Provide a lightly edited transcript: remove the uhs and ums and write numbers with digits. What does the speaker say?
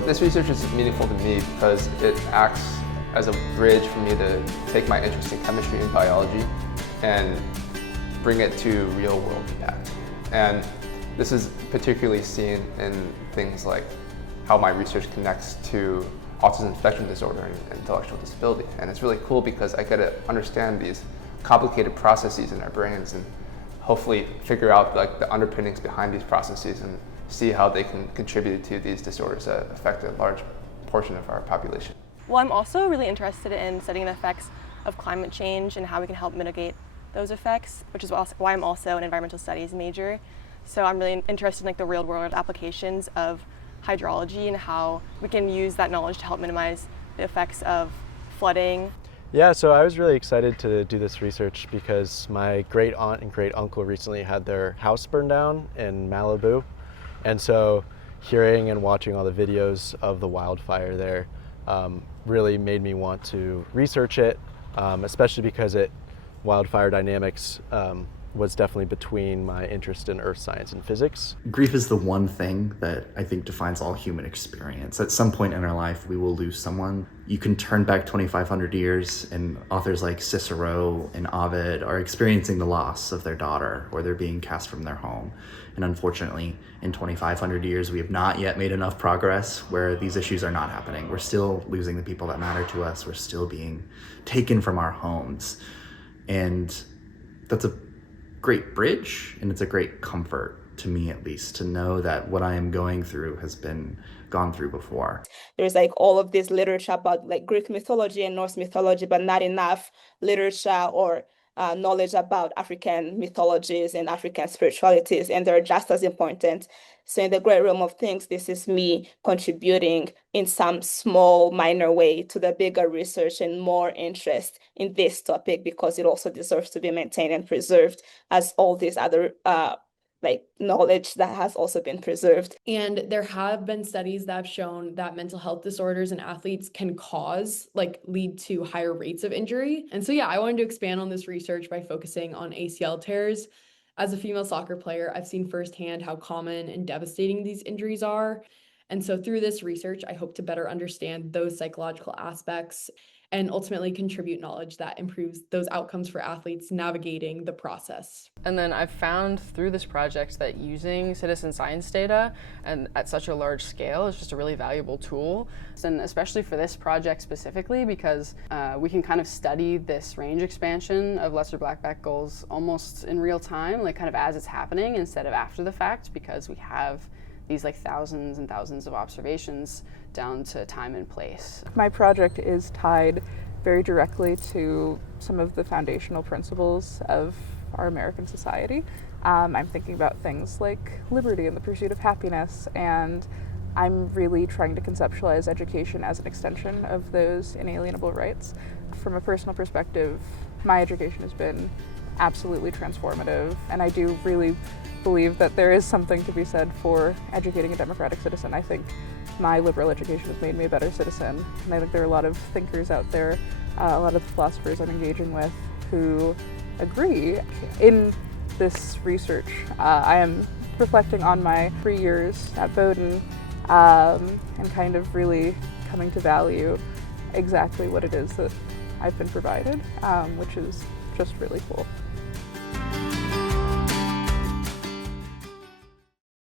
This research is meaningful to me because it acts as a bridge for me to take my interest in chemistry and biology and bring it to real world impact. And this is particularly seen in things like how my research connects to autism spectrum disorder and intellectual disability. And it's really cool because I get to understand these complicated processes in our brains and hopefully figure out like the underpinnings behind these processes and see how they can contribute to these disorders that affect a large portion of our population. Well, I'm also really interested in studying the effects of climate change and how we can help mitigate those effects, which is why I'm also an environmental studies major. So I'm really interested in like the real world applications of hydrology and how we can use that knowledge to help minimize the effects of flooding. Yeah, so I was really excited to do this research because my great aunt and great uncle recently had their house burned down in Malibu. And so hearing and watching all the videos of the wildfire there really made me want to research it, especially because wildfire dynamics was definitely between my interest in earth science and physics. Grief is the one thing that I think defines all human experience. At some point in our life, we will lose someone. You can turn back 2,500 years and authors like Cicero and Ovid are experiencing the loss of their daughter or they're being cast from their home. And unfortunately, in 2,500 years, we have not yet made enough progress where these issues are not happening. We're still losing the people that matter to us. We're still being taken from our homes. And that's a great bridge, and it's a great comfort to me, at least, to know that what I am going through has been gone through before. There's like all of this literature about like Greek mythology and Norse mythology, but not enough literature or knowledge about African mythologies and African spiritualities, and they're just as important. So in the great realm of things, this is me contributing in some small, minor way to the bigger research and more interest in this topic because it also deserves to be maintained and preserved as all these other like knowledge that has also been preserved. And there have been studies that have shown that mental health disorders in athletes can lead to higher rates of injury. And so, yeah, I wanted to expand on this research by focusing on ACL tears. As a female soccer player, I've seen firsthand how common and devastating these injuries are. And so through this research, I hope to better understand those psychological aspects and ultimately contribute knowledge that improves those outcomes for athletes navigating the process. And then I've found through this project that using citizen science data and at such a large scale is just a really valuable tool. And especially for this project specifically, because we can kind of study this range expansion of lesser blackback gulls almost in real time, like kind of as it's happening instead of after the fact, because we have these like thousands and thousands of observations down to time and place. My project is tied very directly to some of the foundational principles of our American society. I'm thinking about things like liberty and the pursuit of happiness, and I'm really trying to conceptualize education as an extension of those inalienable rights. From a personal perspective, my education has been absolutely transformative, and I do really believe that there is something to be said for educating a democratic citizen. I think my liberal education has made me a better citizen, and I think there are a lot of thinkers out there, a lot of the philosophers I'm engaging with who agree. In this research, I am reflecting on my 3 years at Bowdoin and kind of really coming to value exactly what it is that I've been provided, which is just really cool.